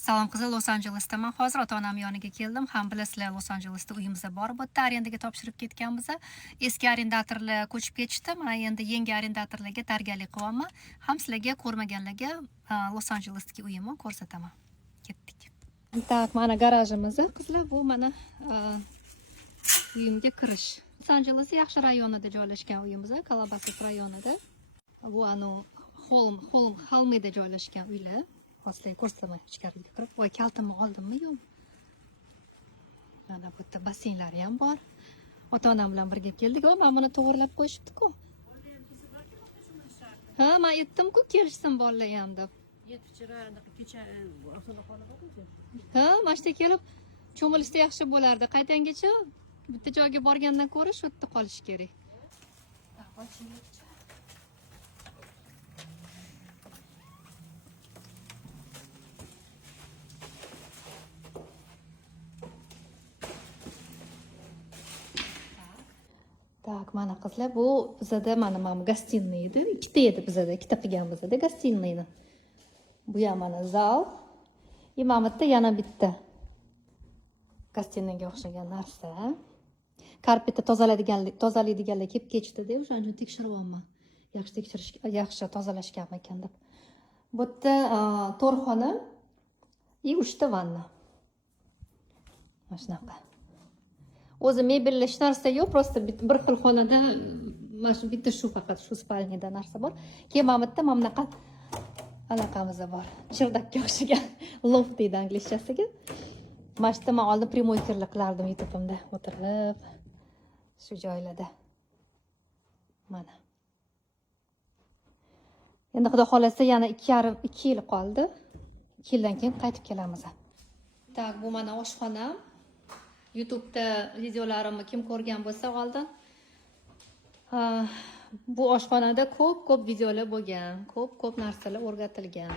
Salom qizlar, Los Anjelesdaman. Hozir ota-onam yoniga keldim. Ham bilasizlar, Los Anjelesda uyimizda bor. Bu yerda arendaga topshirib ketganmiz. Eski arendatorlar ko'chib ketishdi. Mana endi yangi arendatorlarga tayyorgarlik qilyapman. Ham sizlarga ko'rmaganlarga Los Anjelesdagi uyimni ko'rsataman. Ketdik. Tak, mana garajimiz. Qizlar, bu mana uyimga kirish. Los Anjeles yaxshi rayonida joylashgan uyimiz, Calabasas rayonida. Bu Holmeda joylashgan uylar. Hozir ko'rsataman ichkariga kirib. Voy, kaltimni oldimmi yo'q? Mana bu yerda basseynlari ham bor. Ota-onam bilan birga keldik. Mana buni to'g'rilab qo'yishibdi-ku. Ha, men aytdim-ku, kelishsin bolalar ham deb. Ha, mana shu kelib cho'milishsa yaxshi bo'lardi. Qaytangacha bitta joyga borgandan ko'ra shu yerda qolish kerak. Tak, mana qizlar, bu bizada mana gostinniy edi. Ikkita edi bizada, ikkita qilganmizda gostiniyni. Bu ham mana zal. Mana bitta yana bitta gostiniyga o'xshagan narsa. Karpetni tozalaydiganlar kelib ketdi-da, o'shaning uchun tekshiryapman. Yaxshi tekshirish, yaxshi tozalashgan ekan deb. Bu yerda to'rxona va 3 ta vanna. Mana shunaqa. O'zi mebelli hech narsa yo'q, просто bir xil xonada mana shu bitta shu faqat shu spalniyada narsa bor. Keyin mana bitta mana bunaqa anaqamiz bor. Chirdakka o'xshagan loft deydi anglizchasiga. Mana shu men oldin primoy efirlar qilardim YouTube'imda o'tirib shu joylarda. Mana. Endi xudo xolasa yana 2 yil qoldi. 2 yildan keyin qaytib kelamiz. Tak, bu mana oshxonam. YouTube'da videolarimni kim ko'rgan bo'lsa oldin, bu oshxonada ko'p videolar bo'lgan, ko'p narsalar o'rgatilgan.